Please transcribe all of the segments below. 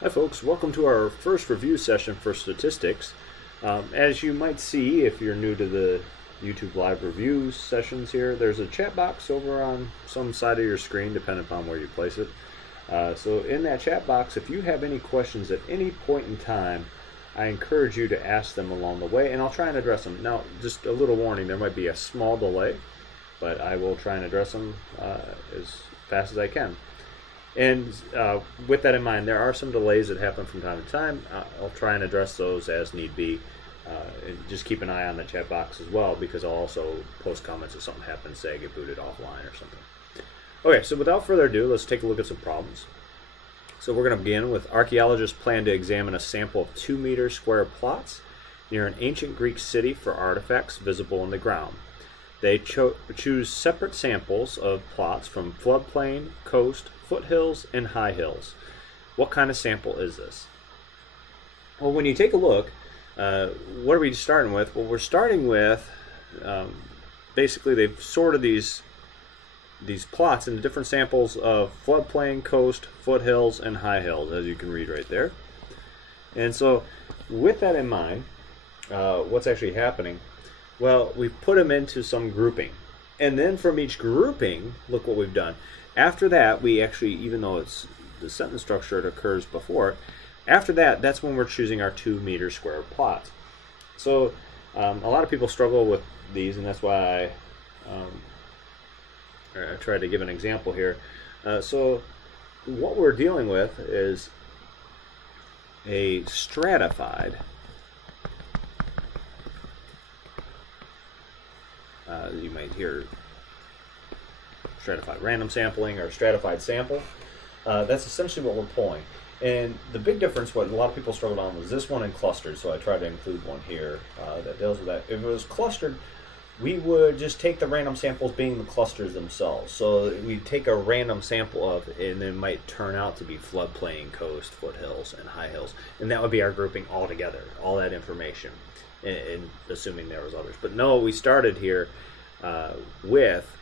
Hi folks, welcome to our first review session for statistics. As you might see if you're new to the YouTube live review sessions here, there's a chat box over on some side of your screen depending upon where you place it. So in that chat box, if you have any questions at any point in time, I encourage you to ask them along the way and I'll try and address them. Now, just a little warning, there might be a small delay, but I will try and address them as fast as I can. And with that in mind, there are some delays that happen from time to time. I'll try and address those as need be. And just keep an eye on the chat box as well, because I'll also post comments if something happens, say I get booted offline or something. Okay, so without further ado, let's take a look at some problems. So we're going to begin with archaeologists plan to examine a sample of 2-meter square plots near an ancient Greek city for artifacts visible in the ground. They choose separate samples of plots from floodplain, coast, foothills, and high hills. What kind of sample is this? Well, when you take a look, what are we starting with? Well, we're starting with, basically they've sorted these plots into different samples of floodplain, coast, foothills, and high hills, as you can read right there. And so with that in mind, what's actually happening? Well, we've put them into some grouping. And then from each grouping, look what we've done. After that, we actually, even though it's the sentence structure that occurs before it, after that, that's when we're choosing our 2-meter square plots. So a lot of people struggle with these, and that's why I tried to give an example here. So what we're dealing with is a stratified, you might hear stratified random sampling or stratified sample. That's essentially what we're pulling. And the big difference, what a lot of people struggled on, was this one in clustered, so I tried to include one here that deals with that. If it was clustered, we would just take the random samples being the clusters themselves. So we'd take a random sample of, and it might turn out to be floodplain, coast, foothills, and high hills. And that would be our grouping all together, all that information, and assuming there was others. But no, we started here with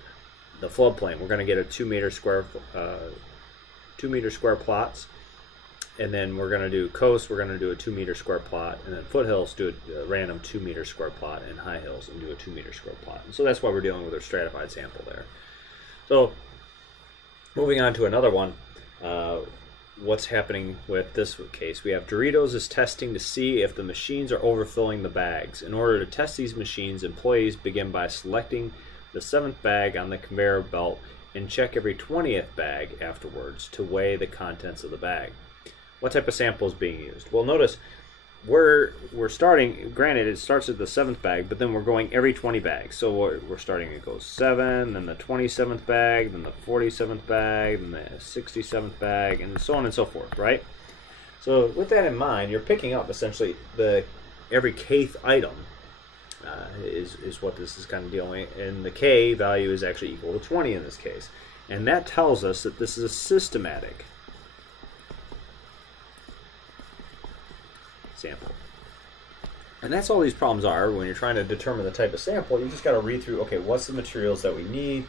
the floodplain. We're going to get a 2-meter square, 2-meter square plots. And then we're going to do coast, we're going to do a 2-meter square plot, and then foothills do a random 2-meter square plot, and high hills and do a 2-meter square plot. And so that's why we're dealing with a stratified sample there. So moving on to another one, what's happening with this case? We have Doritos is testing to see if the machines are overfilling the bags. In order to test these machines, employees begin by selecting the 7th bag on the conveyor belt and check every 20th bag afterwards to weigh the contents of the bag. What type of sample is being used? Well, notice we're starting, granted it starts at the 7th bag, but then we're going every 20 bags. So we're starting, it goes 7, then the 27th bag, then the 47th bag, then the 67th bag, and so on and so forth, right? So with that in mind, you're picking up essentially every kth item is what this is kind of dealing with, and the K value is actually equal to 20 in this case. And that tells us that this is a systematic sample. And that's all these problems are. When you're trying to determine the type of sample, you just got to read through, okay, what's the materials that we need?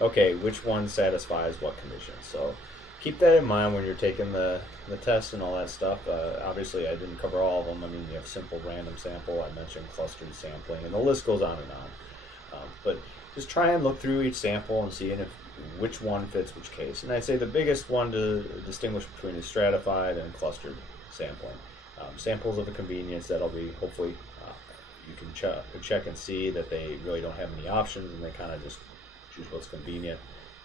Okay, which one satisfies what conditions? So keep that in mind when you're taking the test and all that stuff. Obviously, I didn't cover all of them. I mean, you have simple random sample. I mentioned clustered sampling, and the list goes on and on. But just try and look through each sample and see which one fits which case. And I'd say the biggest one to distinguish between is stratified and clustered sampling. Samples of a convenience that'll be, hopefully, you can check and see that they really don't have any options and they kind of just choose what's convenient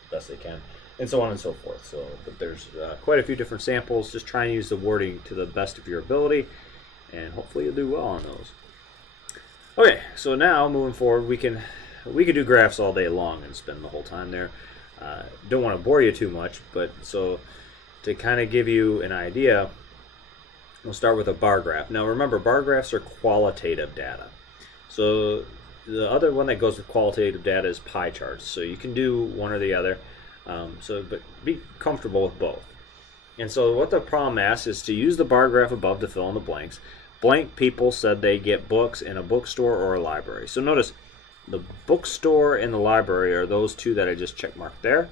as best they can, and so on and so forth. So, but there's quite a few different samples. Just try and use the wording to the best of your ability, and hopefully you'll do well on those. Okay, so now moving forward, we could do graphs all day long and spend the whole time there. Don't want to bore you too much, but so to kind of give you an idea, we'll start with a bar graph. Now remember, bar graphs are qualitative data. So the other one that goes with qualitative data is pie charts. So you can do one or the other, but be comfortable with both. And so what the problem asks is to use the bar graph above to fill in the blanks. Blank people said they get books in a bookstore or a library. So notice the bookstore and the library are those two that I just check marked there.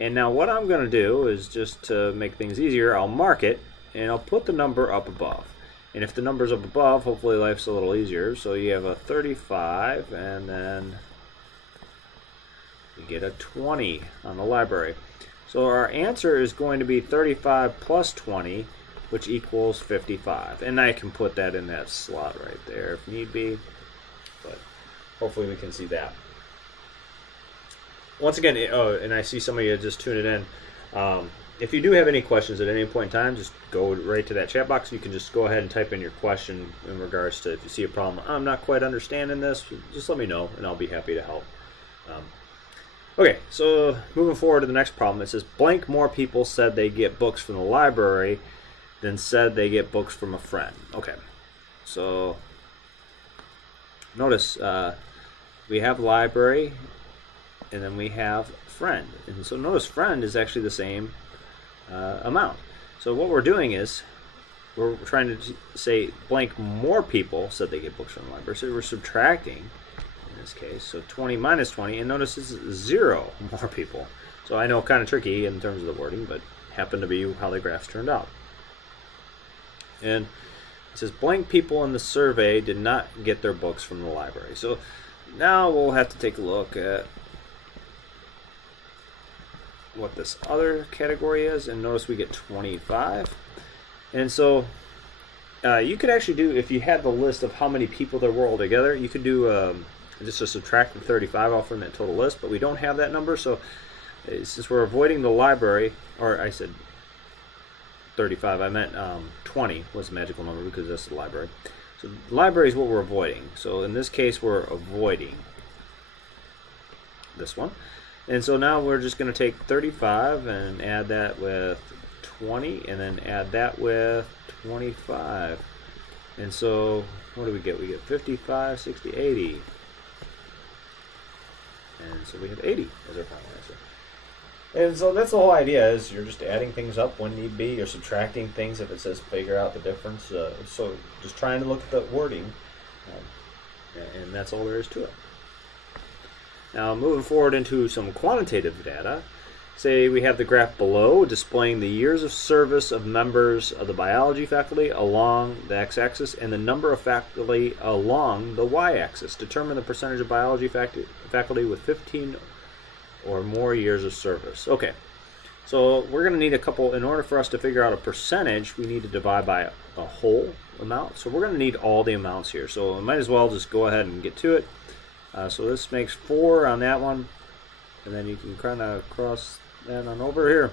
And now what I'm going to do is, just to make things easier, I'll mark it and I'll put the number up above. And if the number's up above, hopefully life's a little easier. So you have a 35, and then you get a 20 on the library. So our answer is going to be 35 plus 20, which equals 55. And I can put that in that slot right there if need be. But hopefully we can see that. Once again, and I see some of you just tuning in. If you do have any questions at any point in time, just go right to that chat box. You can just go ahead and type in your question in regards to if you see a problem. I'm not quite understanding this. Just let me know, and I'll be happy to help. Okay, so moving forward to the next problem. It says, blank more people said they get books from the library than said they get books from a friend. Okay, so notice we have library, and then we have friend. And so notice friend is actually the same amount. So what we're doing is we're trying to say blank more people said they get books from the library. So we're subtracting in this case. So 20 minus 20, and notice it's 0 more people. So I know kind of tricky in terms of the wording, but happened to be how the graphs turned out. And it says blank people in the survey did not get their books from the library. So now we'll have to take a look at what this other category is, and notice we get 25. And so you could actually do, if you had the list of how many people there were altogether, you could do just to subtract the 35 off from that total list, but we don't have that number. So since we're avoiding the library, or I said 35, I meant 20 was the magical number because that's the library. So the library is what we're avoiding. So in this case, we're avoiding this one. And so now we're just going to take 35 and add that with 20, and then add that with 25. And so what do we get? We get 55, 60, 80. And so we have 80 as our final answer. And so that's the whole idea, is you're just adding things up when need be. You're subtracting things if it says figure out the difference. So just trying to look at the wording, and that's all there is to it. Now moving forward into some quantitative data, say we have the graph below displaying the years of service of members of the biology faculty along the x-axis and the number of faculty along the y-axis. Determine the percentage of biology faculty with 15 or more years of service. Okay, so we're going to need a couple, in order for us to figure out a percentage, we need to divide by a whole amount. So we're going to need all the amounts here. So I might as well just go ahead and get to it. So this makes 4 on that one, and then you can kind of cross that on over here,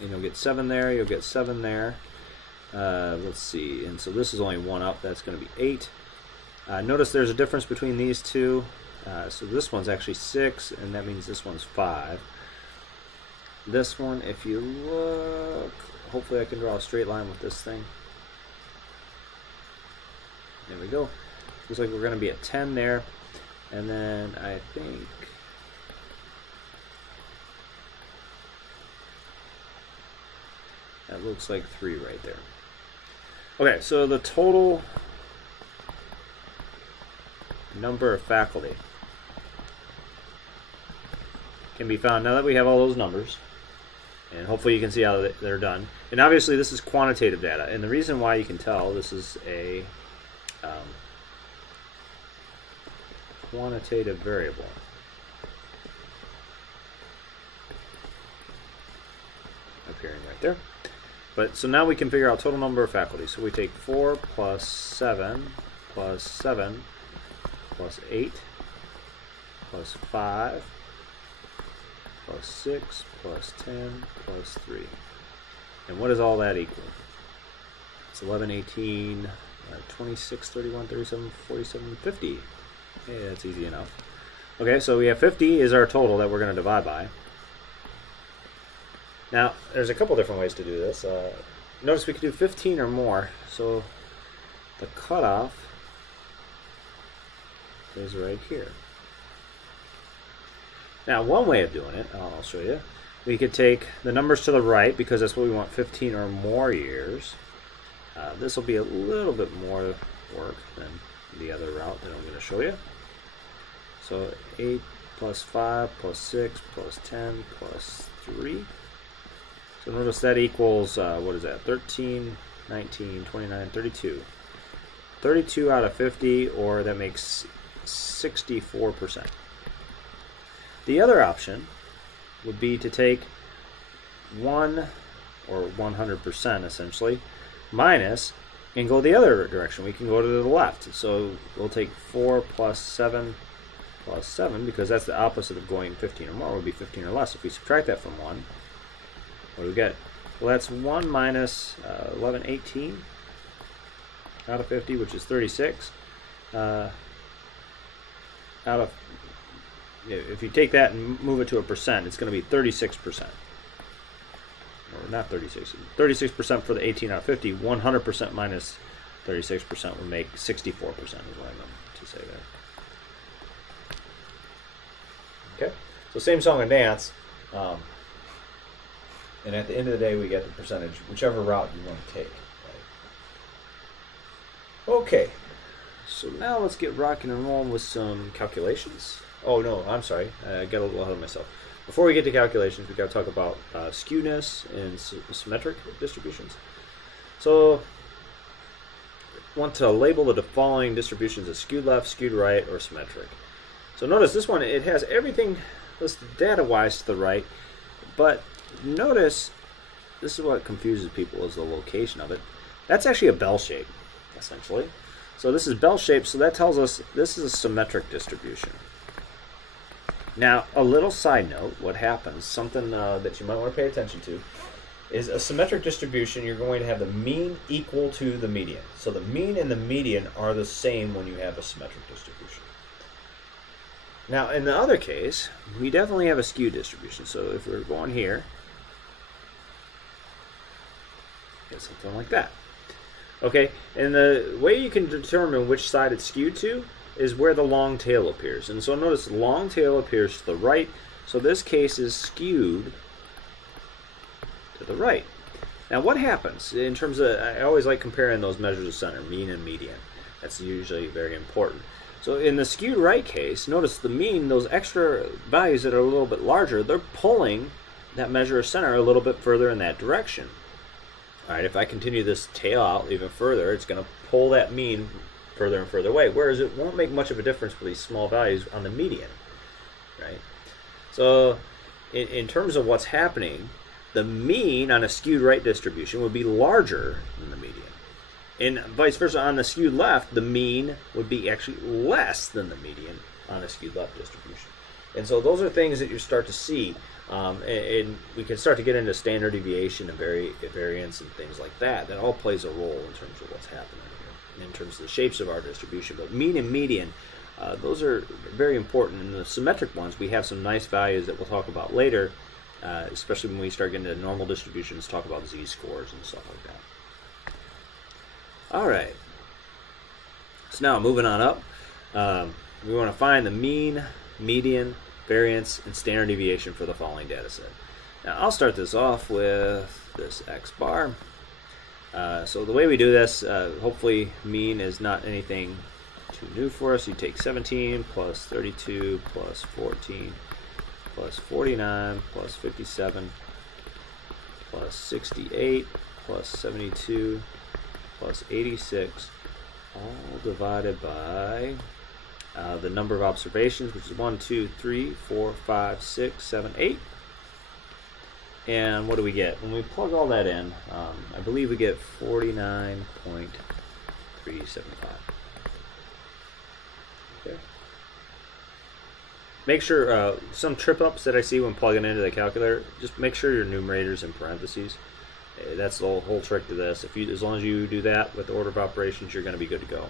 and you'll get 7 there, you'll get 7 there. Let's see, and so this is only 1 up, that's going to be 8. Notice there's a difference between these two. So this one's actually 6, and that means this one's 5. This one, if you look, hopefully I can draw a straight line with this thing. There we go. Looks like we're going to be at 10 there. And then I think that looks like 3 right there. Okay, so the total number of faculty can be found now that we have all those numbers, and hopefully you can see how they're done. And obviously this is quantitative data, and the reason why you can tell this is a quantitative variable. Appearing right there. But so now we can figure out total number of faculty. So we take 4 plus 7 plus 7 plus 8 plus 5 plus 6 plus 10 plus 3. And what does all that equal? It's 11, 18, 26, 31, 37, 47, 50. Okay, that's easy enough. Okay, so we have 50 is our total that we're going to divide by. Now, there's a couple different ways to do this. Notice we could do 15 or more. So the cutoff is right here. Now, one way of doing it, I'll show you. We could take the numbers to the right, because that's what we want, 15 or more years. This will be a little bit more work than the other route that I'm going to show you. So 8 plus 5 plus 6 plus 10 plus 3. So notice that equals, what is that, 13, 19, 29, 32. 32 out of 50, or that makes 64%. The other option would be to take 1, or 100% essentially, minus, and go the other direction. We can go to the left. So we'll take 4 plus 7 plus 7, because that's the opposite of going 15 or more, would be 15 or less. If we subtract that from 1, what do we get? Well, that's 1 minus 11, 18 out of 50, which is 36. Out of, if you take that and move it to a percent, it's going to be 36%. Or not 36. 36% for the 18 out of 50. 100% minus 36% would make 64%, is what I meant to say there. Okay, so same song and dance. And at the end of the day, we get the percentage, whichever route you want to take. Right? Okay, so now let's get rocking and rolling with some calculations. Oh no, I'm sorry, I got a little ahead of myself. Before we get to calculations, we got to talk about skewness and symmetric distributions. So, want to label the following distributions as skewed left, skewed right, or symmetric. So notice this one, it has everything listed data-wise to the right, but notice, this is what confuses people, is the location of it. That's actually a bell shape, essentially. So this is bell shaped, so that tells us this is a symmetric distribution. Now, a little side note, what happens, something that you might want to pay attention to, is a symmetric distribution, you're going to have the mean equal to the median. So the mean and the median are the same when you have a symmetric distribution. Now, in the other case, we definitely have a skewed distribution. So if we're going here, get something like that. Okay, and the way you can determine which side it's skewed to is where the long tail appears. And so notice the long tail appears to the right, so this case is skewed to the right. Now what happens in terms of, I always like comparing those measures of center, mean and median. That's usually very important. So in the skewed right case, notice the mean, those extra values that are a little bit larger, they're pulling that measure of center a little bit further in that direction. Alright, if I continue this tail out even further, it's going to pull that mean further and further away, whereas it won't make much of a difference for these small values on the median, right? So in terms of what's happening, the mean on a skewed right distribution would be larger than the median, and vice versa on the skewed left, the mean would be actually less than the median on a skewed left distribution. And so those are things that you start to see, and we can start to get into standard deviation and variance and things like that. That all plays a role in terms of what's happening here, in terms of the shapes of our distribution. But mean and median, those are very important. In the symmetric ones, we have some nice values that we'll talk about later, especially when we start getting into normal distributions, talk about z-scores and stuff like that. All right. So now moving on up, we want to find the mean, median, variance, and standard deviation for the following data set. Now I'll start this off with this x bar. So the way we do this, hopefully mean is not anything too new for us. You take 17 plus 32 plus 14 plus 49 plus 57 plus 68 plus 72 plus 86, all divided by the number of observations, which is 1, 2, 3, 4, 5, 6, 7, 8. And what do we get? When we plug all that in, I believe we get 49.375. Okay. Make sure, some trip-ups that I see when plugging into the calculator, just make sure your numerator's in parentheses. That's the whole trick to this. As long as you do that with the order of operations, you're going to be good to go.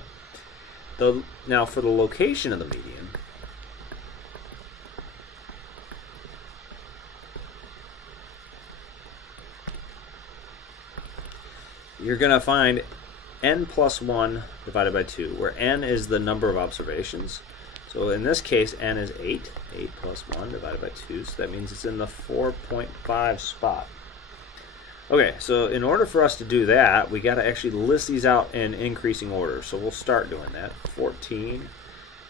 Now for the location of the median, you're going to find n plus 1 divided by 2, where n is the number of observations. So in this case, n is 8. 8 plus 1 divided by 2, so that means it's in the 4.5 spot. Okay, so in order for us to do that, we got to actually list these out in increasing order. So we'll start doing that. 14,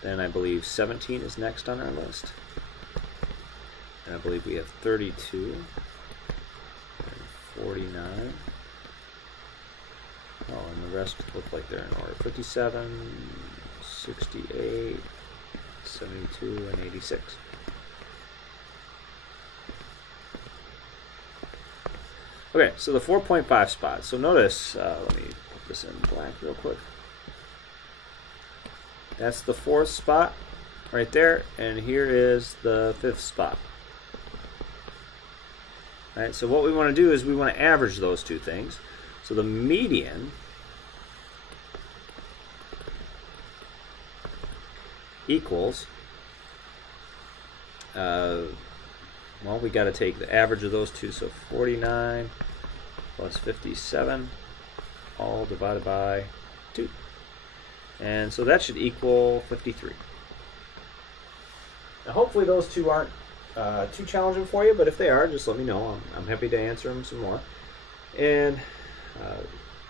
then I believe 17 is next on our list. And I believe we have 32, 49. Oh, and the rest look like they're in order. 57, 68, 72, and 86. Okay, so the 4.5 spot. So notice, let me put this in black real quick. That's the 4th spot right there, and here is the 5th spot. All right, so what we want to do is we want to average those two things. So the median equals, well, we got to take the average of those two, so 49 plus 57, all divided by 2. And so that should equal 53. Now hopefully those two aren't too challenging for you, but if they are, just let me know. I'm happy to answer them some more. And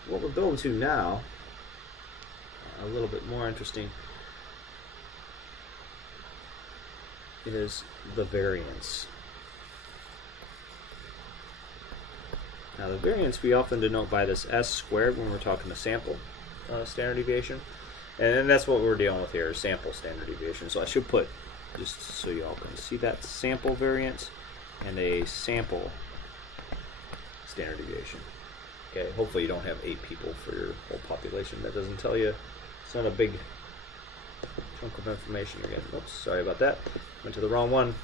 what we're building to now, a little bit more interesting, is the variance. Now the variance we often denote by this s squared when we're talking the sample standard deviation, and that's what we're dealing with here, sample standard deviation. So I should put, just so you all can see, that sample variance and a sample standard deviation. Okay, hopefully you don't have 8 people for your whole population. That doesn't tell you, it's not a big chunk of information you're getting. Oops, sorry about that. Went to the wrong one.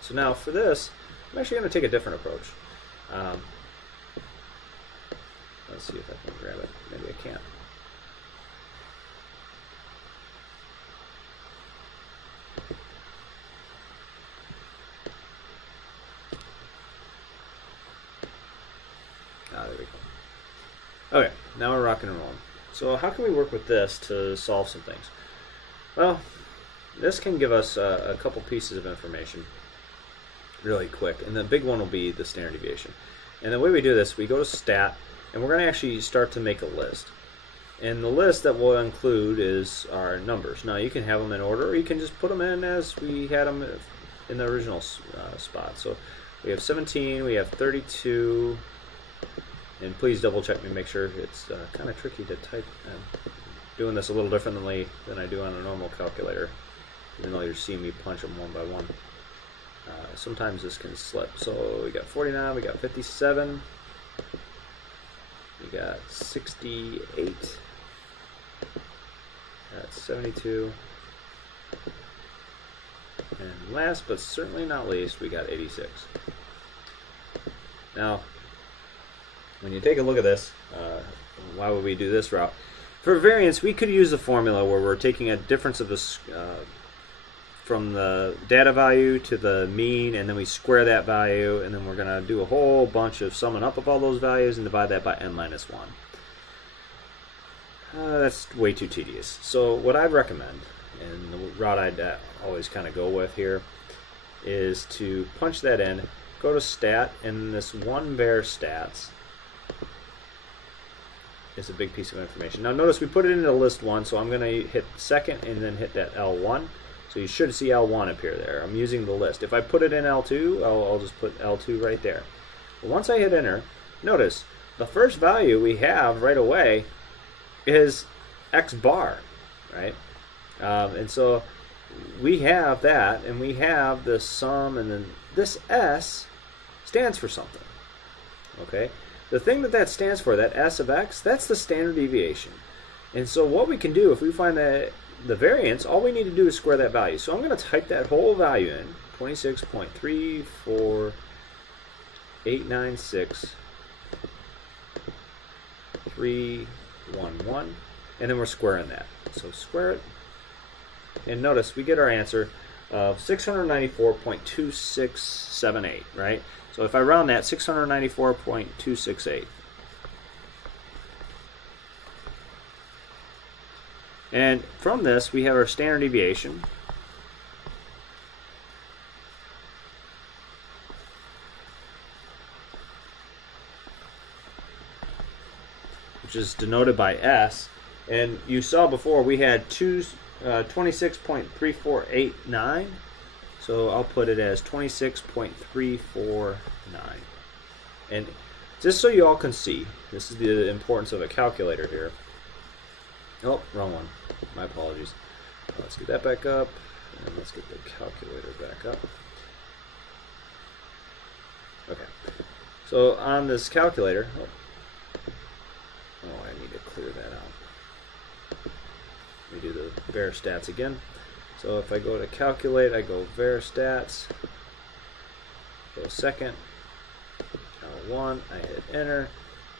So now for this, I'm actually going to take a different approach. Let's see if I can grab it. Maybe I can't. Ah, there we go. Okay, now we're rocking and rolling. So how can we work with this to solve some things? Well, this can give us a couple pieces of information really quick, and the big one will be the standard deviation. And the way we do this, we go to stat, and we're going to actually start to make a list. And the list that we'll include is our numbers. Now you can have them in order, or you can just put them in as we had them in the original spot. So we have 17, we have 32, and please double check me, make sure. It's kind of tricky to type. Doing this a little differently than I do on a normal calculator, even though you're seeing me punch them one by one. Sometimes this can slip. So we got 49, we got 57, we got 68, that's 72, and last but certainly not least, we got 86. Now, when you take a look at this, why would we do this route? For variance, we could use a formula where we're taking a difference of this from the data value to the mean, and then we square that value, and then we're going to do a whole bunch of summing up of all those values and divide that by n minus 1. That's way too tedious. So what I'd recommend, and the route I'd always kind of go with here, is to punch that in, go to stat, and this one var stats is a big piece of information. Now notice we put it into list 1, so I'm going to hit second and then hit that L1. So you should see L1 appear there. I'm using the list. If I put it in L2, I'll just put L2 right there. But once I hit enter, notice the first value we have right away is X bar, right? And so we have that, and we have the sum, and then this S stands for something, okay? The thing that stands for, that S of X, that's the standard deviation. And so what we can do, if we find that the variance, all we need to do is square that value. So I'm going to type that whole value in, 26.34896.311, and then we're squaring that. So square it, and notice we get our answer of 694.2678, right? So if I round that, 694.268. And from this, we have our standard deviation. Which is denoted by S. And you saw before we had 26.3489. So I'll put it as 26.349. And just so you all can see, this is the importance of a calculator here. Oh, wrong one. My apologies. Let's get that back up, and let's get the calculator back up. Okay. So on this calculator, I need to clear that out. Let me do the var stats again. So if I go to calculate, I go var stats, go second, L1, I hit enter,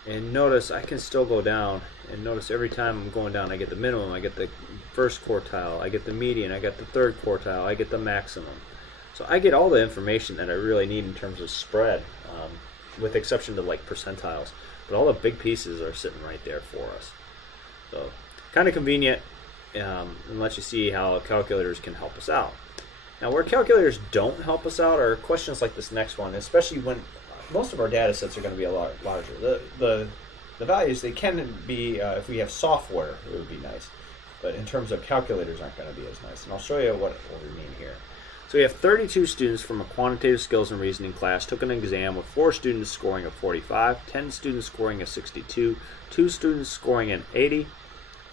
and notice I can still go down, and notice every time I'm going down I get the minimum, I get the first quartile, I get the median, I get the third quartile, I get the maximum. So I get all the information that I really need in terms of spread, with exception to like percentiles, but all the big pieces are sitting right there for us. So kind of convenient, and lets you see how calculators can help us out. Now where calculators don't help us out are questions like this next one, especially when most of our data sets are going to be a lot larger. The values, they can be, if we have software, it would be nice. But in terms of calculators aren't going to be as nice. And I'll show you what we mean here. So we have 32 students from a quantitative skills and reasoning class took an exam with 4 students scoring a 45, 10 students scoring a 62, 2 students scoring an 80,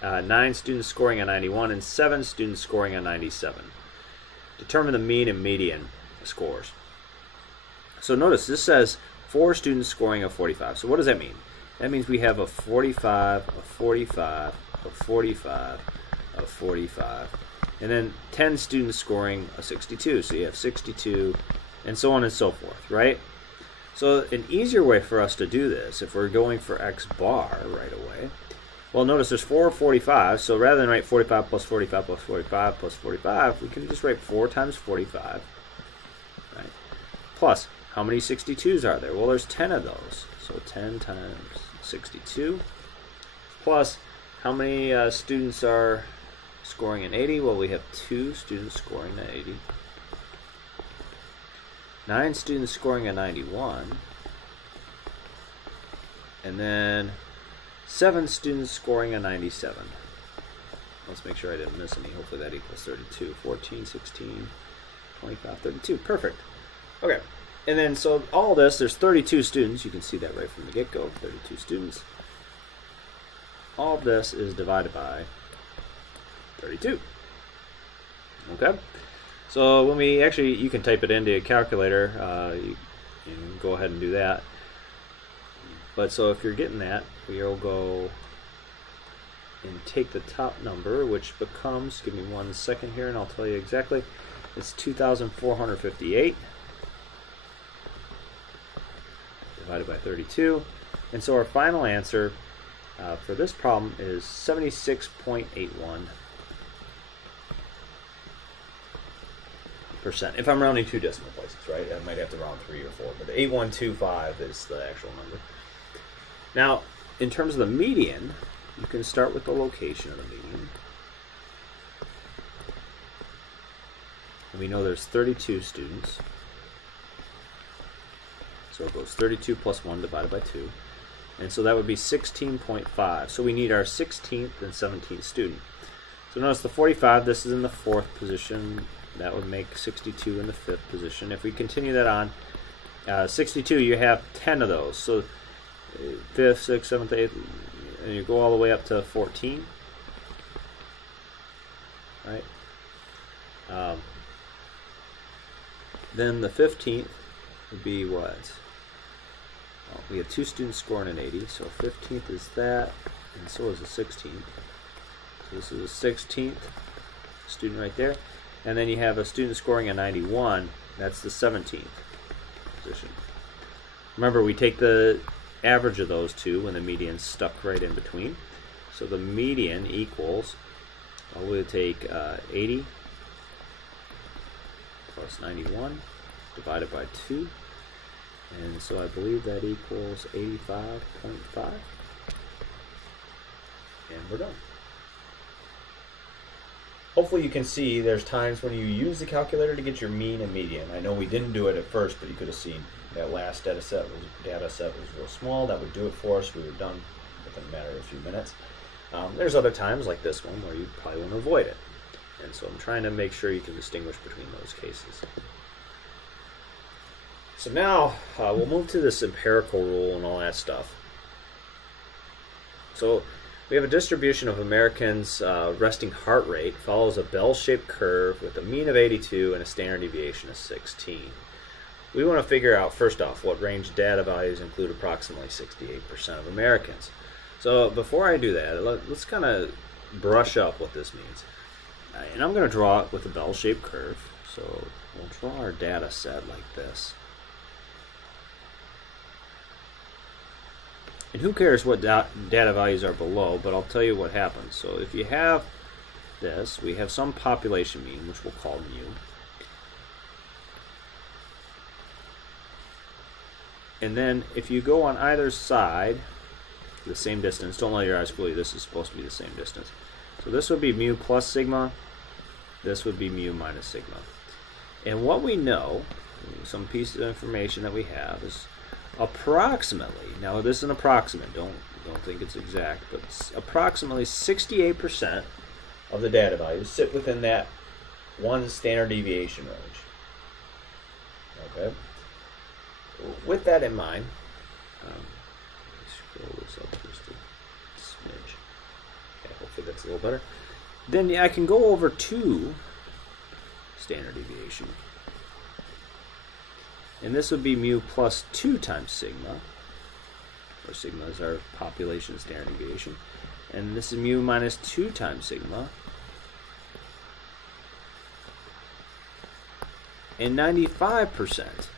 9 students scoring a 91, and 7 students scoring a 97. Determine the mean and median scores. So notice this says 4 students scoring a 45. So what does that mean? That means we have a 45, a 45, a 45, a 45, and then 10 students scoring a 62. So you have 62, and so on and so forth, right? So an easier way for us to do this, if we're going for X bar right away, well, notice there's 4 45, so rather than write 45 plus 45 plus 45 plus 45, we can just write 4 times 45, right? Plus, how many 62s are there? Well, there's 10 of those, so 10 times 62. Plus, how many students are scoring an 80? Well, we have 2 students scoring an 80. 9 students scoring a 91. And then 7 students scoring a 97. Let's make sure I didn't miss any. Hopefully that equals 32. 14, 16, 25, 32. Perfect. Okay. And then so all this, there's 32 students. You can see that right from the get-go. 32 students. All of this is divided by 32. Okay. So when we actually, you can type it into a calculator. You can go ahead and do that. But so if you're getting that, we'll go and take the top number, which becomes, give me 1 second here and I'll tell you exactly, it's 2,458 divided by 32. And so our final answer for this problem is 76.81%. If I'm rounding 2 decimal places, right? I might have to round 3 or 4, but 8125 is the actual number. Now, in terms of the median, you can start with the location of the median. And we know there's 32 students. So it goes 32 plus 1 divided by 2. And so that would be 16.5. So we need our 16th and 17th student. So notice the 45, this is in the 4th position. That would make 62 in the 5th position. If we continue that on, 62, you have 10 of those. So 5th, 6th, 7th, 8th, and you go all the way up to 14. Right? Then the 15th would be what? Well, we have 2 students scoring an 80, so 15th is that, and so is the 16th. So this is the 16th student right there. And then you have a student scoring a 91, that's the 17th position. Remember, we take the average of those two when the median's stuck right in between. So the median equals, we'll take 80 plus 91 divided by 2. And so I believe that equals 85.5. And we're done. Hopefully you can see there's times when you use the calculator to get your mean and median. I know we didn't do it at first, but you could have seen that last data set was real small. That would do it for us. We were done within a matter of a few minutes. There's other times like this one where you probably want to avoid it. And so I'm trying to make sure you can distinguish between those cases. So now we'll move to this empirical rule and all that stuff. So we have a distribution of Americans' resting heart rate follows a bell-shaped curve with a mean of 82 and a standard deviation of 16. We want to figure out, first off, what range data values include approximately 68% of Americans. So before I do that, let's kind of brush up what this means. And I'm going to draw it with a bell-shaped curve. So we'll draw our data set like this. And who cares what data values are below, but I'll tell you what happens. So if you have this, we have some population mean, which we'll call mu. And then if you go on either side, the same distance, don't let your eyes fool you, this is supposed to be the same distance. So this would be mu plus sigma, this would be mu minus sigma. And what we know, some piece of information that we have is approximately, now this is an approximate, don't think it's exact, but approximately 68% of the data values sit within that one standard deviation range. Okay. With that in mind, scroll this up just a smidge. Okay, hopefully that's a little better. Then I can go over to standard deviation. And this would be mu plus 2 times sigma, where sigma is our population standard deviation. And this is mu minus 2 times sigma. And 95%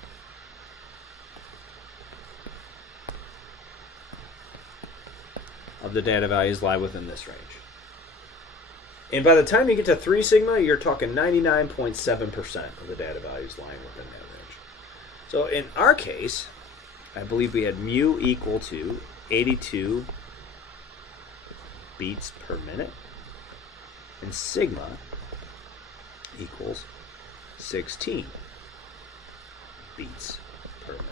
of the data values lie within this range. And by the time you get to 3 sigma, you're talking 99.7% of the data values lying within that range. So in our case, I believe we had mu equal to 82 beats per minute, and sigma equals 16 beats per minute.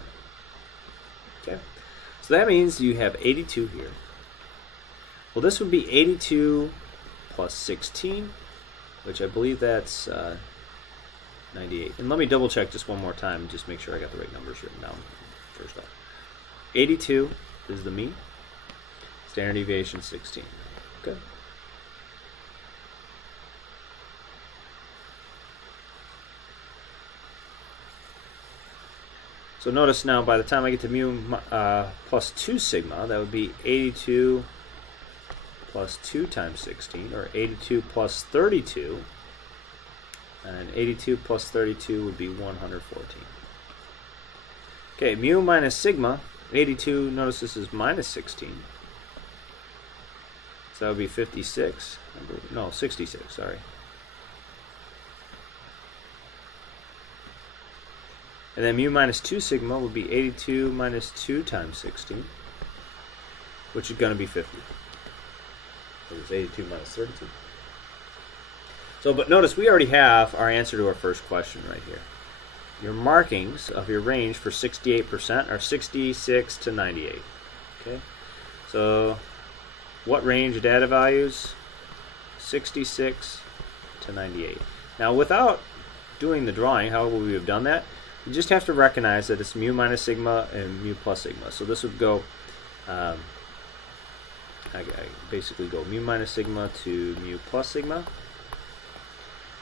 Okay, so that means you have 82 here. Well, this would be 82 plus 16, which I believe that's 98. And let me double check just one more time, just make sure I got the right numbers written down first off. 82 is the mean, standard deviation 16. Okay. So notice now, by the time I get to mu plus 2 sigma, that would be 82 plus 2 times 16, or 82 plus 32, and 82 plus 32 would be 114. Okay, mu minus sigma, 82, notice this is minus 16, so that would be 56, no, 66, sorry. And then mu minus 2 sigma would be 82 minus 2 times 16, which is going to be 50. So it's 82 minus 32. So, but notice we already have our answer to our first question right here. Your markings of your range for 68% are 66 to 98. Okay, so what range of data values? 66 to 98. Now, without doing the drawing, how would we have done that? You just have to recognize that it's mu minus sigma and mu plus sigma. So this would go, I basically go mu minus sigma to mu plus sigma.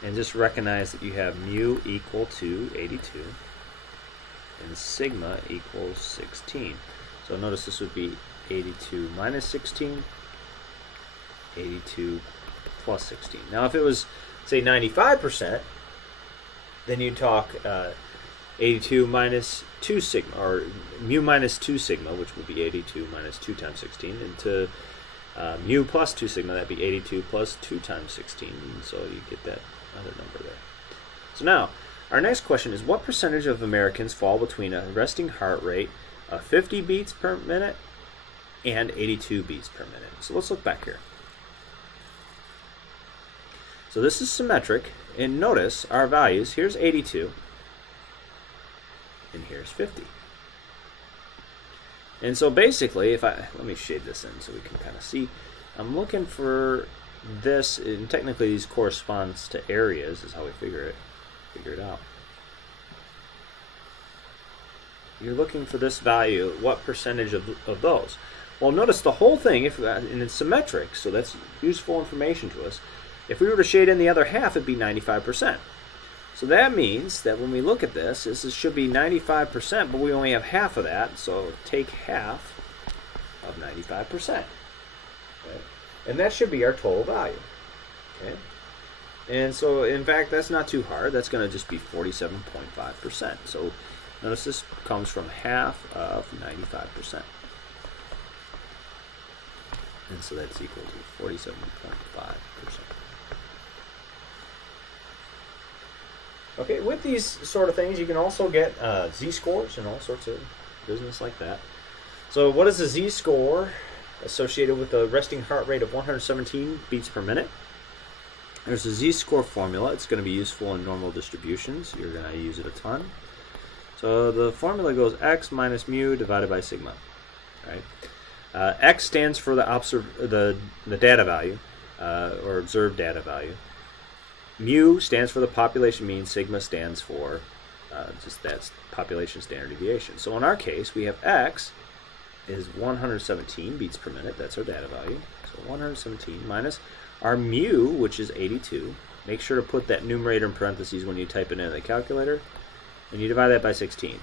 And just recognize that you have mu equal to 82 and sigma equals 16. So notice this would be 82 minus 16, 82 plus 16. Now if it was, say, 95%, then you'd talk 82 minus 2 sigma, or mu minus 2 sigma, which would be 82 minus 2 times 16, and to mu plus 2 sigma, that'd be 82 plus 2 times 16, and so you get that other number there. So now, our next question is, what percentage of Americans fall between a resting heart rate of 50 beats per minute and 82 beats per minute? So let's look back here. So this is symmetric, and notice our values. Here's 82, and here's 50. And so basically, if let me shade this in so we can kind of see, I'm looking for this, and technically these corresponds to areas, is how we figure it out. you're looking for this value, what percentage of those? Well, notice the whole thing, and it's symmetric, so that's useful information to us. If we were to shade in the other half, it'd be 95%. So that means that when we look at this should be 95%, but we only have half of that, so take half of 95%. Okay? And that should be our total value. Okay? And so, in fact, that's not too hard. That's going to just be 47.5%. So notice this comes from half of 95%. And so that's equal to 47.5%. Okay, with these sort of things, you can also get z-scores and all sorts of business like that. So what is a z-score associated with a resting heart rate of 117 beats per minute? There's a z-score formula. It's going to be useful in normal distributions. You're going to use it a ton. So the formula goes x minus mu divided by sigma. Right? X stands for the data value, or observed data value. Mu stands for the population mean. Sigma stands for just that's population standard deviation. So in our case, we have x is 117 beats per minute. That's our data value. So 117 minus our mu, which is 82. Make sure to put that numerator in parentheses when you type it into the calculator, and you divide that by 16.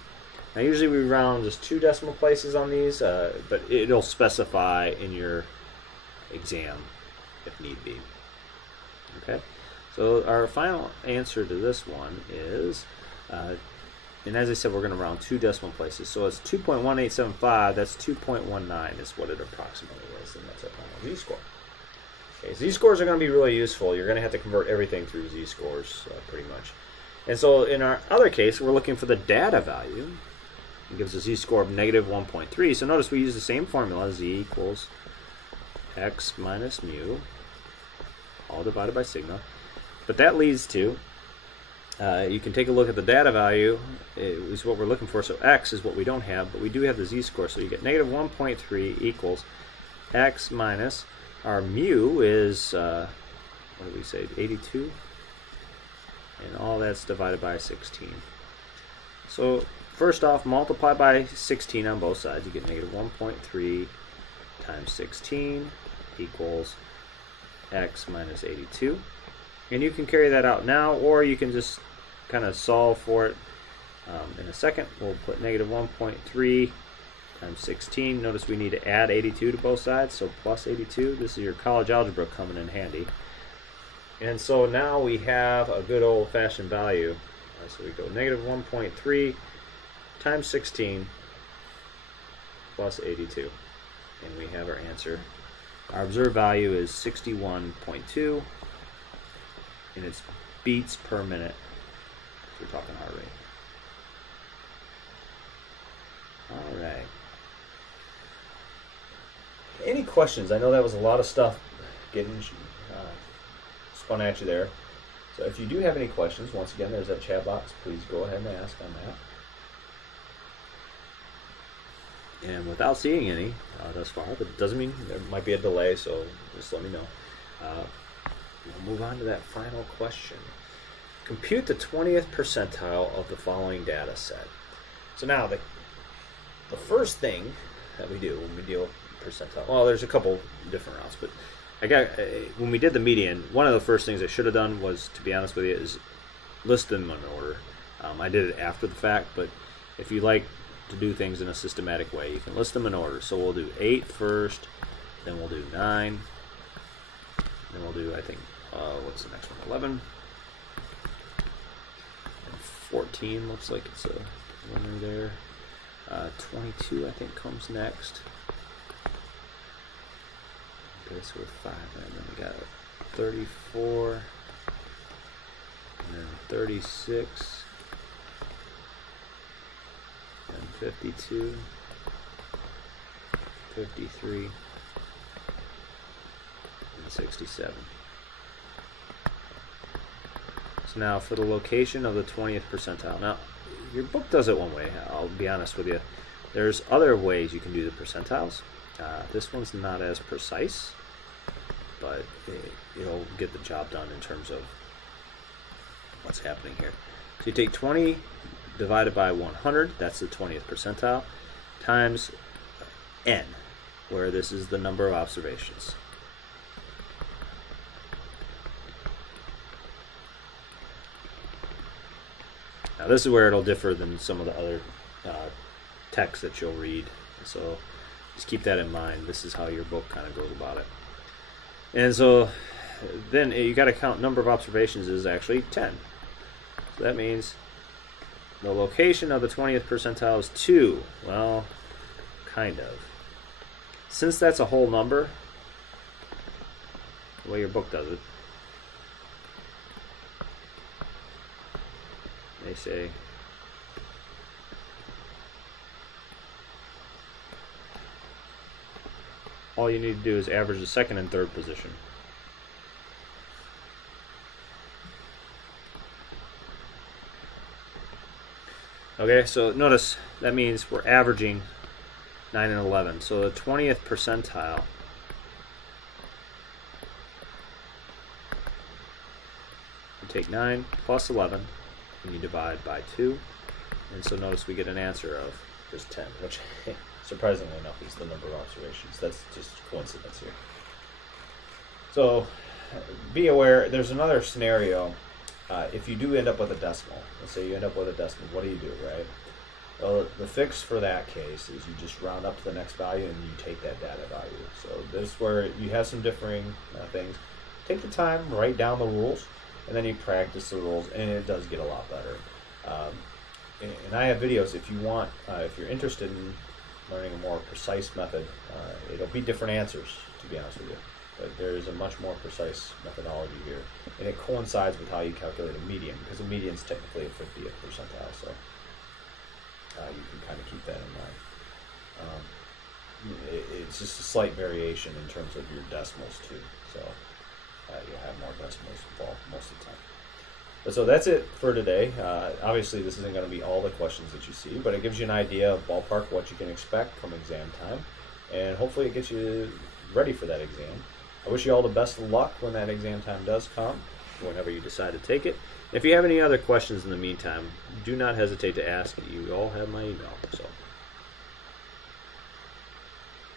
Now usually we round just 2 decimal places on these, but it'll specify in your exam if need be. Okay, so our final answer to this one is, and as I said, we're going to round 2 decimal places, so it's 2.1875. That's 2.19 is what it approximately is, and that's our final z-score. Okay, z-scores are going to be really useful. You're going to have to convert everything through z-scores pretty much. And so in our other case, we're looking for the data value. It gives a z-score of negative 1.3. So notice we use the same formula, z equals x minus mu, all divided by sigma. But that leads to, you can take a look at the data value, is what we're looking for. So x is what we don't have, but we do have the z-score. So you get negative 1.3 equals x minus, our mu is, what did we say, 82? And all that's divided by 16. So first off, multiply by 16 on both sides. You get negative 1.3 times 16 equals x minus 82. And you can carry that out now, or you can just kind of solve for it in a second. We'll put negative 1.3 times 16. Notice we need to add 82 to both sides, so plus 82. This is your college algebra coming in handy. And so now we have a good old-fashioned value. So we go negative 1.3 times 16 plus 82. And we have our answer. Our observed value is 61.2. And it's beats per minute. We're talking heart rate. All right. Any questions? I know that was a lot of stuff getting spun at you there. So if you do have any questions, once again, there's that chat box. Please go ahead and ask on that. And without seeing any thus far, but it doesn't mean there might be a delay, so just let me know. We'll move on to that final question. Compute the 20th percentile of the following data set. So now the first thing that we do when we deal with percentile, well, there's a couple different routes, but when we did the median, one of the first things I should have done was, to be honest with you, is list them in order. I did it after the fact, but if you like to do things in a systematic way, you can list them in order. So we'll do 8 first, then we'll do 9, then we'll do, I think, what's the next one, 11, and 14 looks like it's a winner there. 22, I think, comes next. Okay, so with 5, and then we got 34, and then 36, and 52, 53, and 67. So now for the location of the 20th percentile. Now, your book does it one way, I'll be honest with you. There's other ways you can do the percentiles. This one's not as precise, but it'll get the job done in terms of what's happening here. So you take 20 divided by 100, that's the 20th percentile, times n, where this is the number of observations. Now this is where it'll differ than some of the other texts that you'll read, so just keep that in mind. This is how your book kind of goes about it. And so then you got to count number of observations is actually 10. So that means the location of the 20th percentile is 2. Well, kind of. Since that's a whole number, the way your book does it, they say all you need to do is average the second and third position. Okay, so notice that means we're averaging 9 and 11. So the 20th percentile you take 9 plus 11 and you divide by 2. And so notice we get an answer of just 10, which surprisingly enough is the number of observations. That's just coincidence here. So be aware, there's another scenario. If you do end up with a decimal, let's say you end up with a decimal, what do you do, right? Well, the fix for that case is you just round up to the next value and you take that data value. So this is where you have some differing things. Take the time, write down the rules, and then you practice the rules, and it does get a lot better. And I have videos if you want, if you're interested in learning a more precise method. It'll be different answers, to be honest with you. But there is a much more precise methodology here. And it coincides with how you calculate a median, because a median is technically a 50th percentile, so you can kind of keep that in mind. It's just a slight variation in terms of your decimals, too. So you'll have more decimals involved most of the time. But so that's it for today. Obviously, this isn't going to be all the questions that you see, but it gives you an idea of ballpark what you can expect come exam time. And hopefully it gets you ready for that exam. I wish you all the best of luck when that exam time does come, whenever you decide to take it. If you have any other questions in the meantime, do not hesitate to ask. You all have my email. So